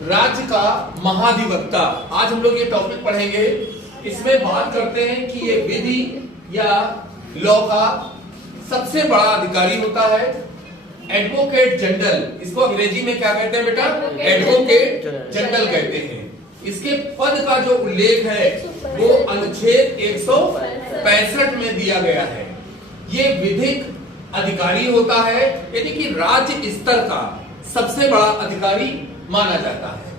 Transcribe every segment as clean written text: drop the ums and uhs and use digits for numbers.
राज्य का महाधिवक्ता। आज हम लोग ये टॉपिक पढ़ेंगे। इसमें बात करते हैं कि ये विधि या लॉ का सबसे बड़ा अधिकारी होता है एडवोकेट जनरल। इसको अंग्रेजी में क्या कहते हैं बेटा? एडवोकेट जनरल कहते हैं। इसके पद का जो उल्लेख है वो अनुच्छेद 165 में दिया गया है। ये विधिक अधिकारी होता है, यानी कि राज्य स्तर का सबसे बड़ा अधिकारी माना जाता है।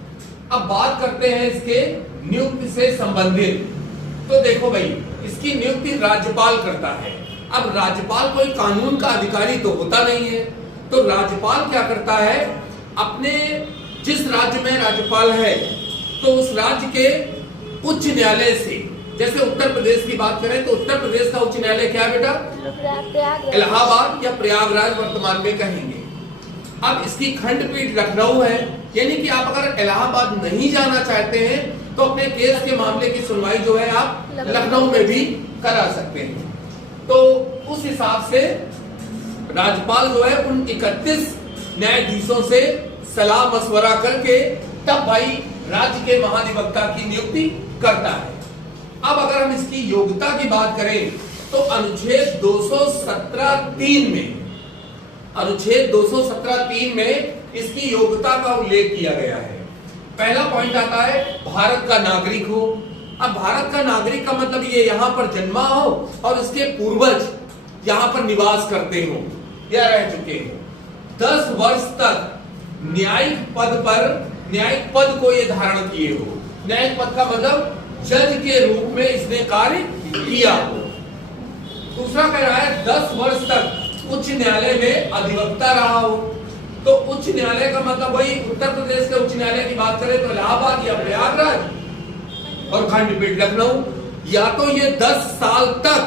अब बात करते हैं इसके नियुक्ति से संबंधित। तो देखो भाई, इसकी नियुक्ति राज्यपाल करता है। अब राज्यपाल कोई कानून का अधिकारी तो होता नहीं है, तो राज्यपाल क्या करता है, अपने जिस राज्य में राज्यपाल है तो उस राज्य के उच्च न्यायालय से, जैसे उत्तर प्रदेश की बात करें तो उत्तर प्रदेश का उच्च न्यायालय क्या है बेटा? इलाहाबाद या प्रयागराज वर्तमान में कहेंगे। अब इसकी खंडपीठ लखनऊ है, यानी कि आप अगर इलाहाबाद नहीं जाना चाहते हैं तो अपने केस के मामले की सुनवाई जो है आप लखनऊ में भी करा सकते हैं। तो उस हिसाब से राज्यपाल जो है उन 31 न्यायाधीशों से सलाह मशवरा करके तब भाई राज्य के महाधिवक्ता की नियुक्ति करता है। अब अगर हम इसकी योग्यता की बात करें तो अनुच्छेद 217(3) में, अनुच्छेद 217(3) में इसकी योग्यता का उल्लेख किया गया है। पहला पॉइंट आता है भारत का नागरिक हो। अब भारत का नागरिक का मतलब ये यहाँ पर जन्मा हो और इसके पूर्वज यहाँ पर निवास करते हो या रह चुके हो। 10 वर्ष तक न्यायिक पद को ये धारण किए हो। न्यायिक पद का मतलब जज के रूप में इसने कार्य किया हो। दूसरा कह रहा है 10 वर्ष तक उच्च न्यायालय में अधिवक्ता रहा हो। तो उच्च न्यायालय का मतलब वही उत्तर प्रदेश के उच्च न्यायालय की बात करें तो इलाहाबाद या प्रयागराज और खंडपीठ लखनऊ। या तो ये 10 साल तक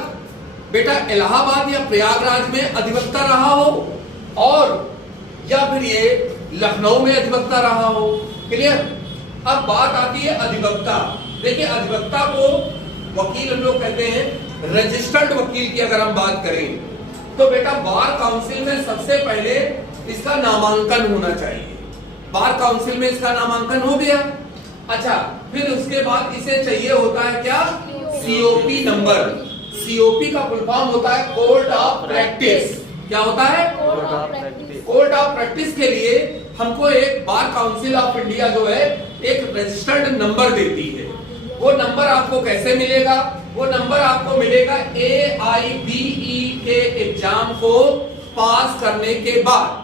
बेटा इलाहाबाद या प्रयागराज में अधिवक्ता रहा हो, और या फिर ये लखनऊ में अधिवक्ता रहा हो। क्लियर? अब बात आती है अधिवक्ता। देखिए, अधिवक्ता को वकील हम लोग कहते हैं। रजिस्टर्ड वकील की अगर हम बात करें तो बेटा बार काउंसिल में सबसे पहले इसका नामांकन होना चाहिए। बार काउंसिल में इसका नामांकन हो गया। अच्छा, फिर उसके बाद इसे चाहिए होता है क्या? COP number. सीओपी का फुल फॉर्म होता है कोर्ट ऑफ प्रैक्टिस। क्या होता है? कोर्ट ऑफ प्रैक्टिस के लिए हमको एक बार काउंसिल ऑफ इंडिया जो है एक रजिस्टर्ड नंबर देती है। वो नंबर आपको कैसे मिलेगा? वो नंबर आपको मिलेगा AIBE के एग्जाम को पास करने के बाद।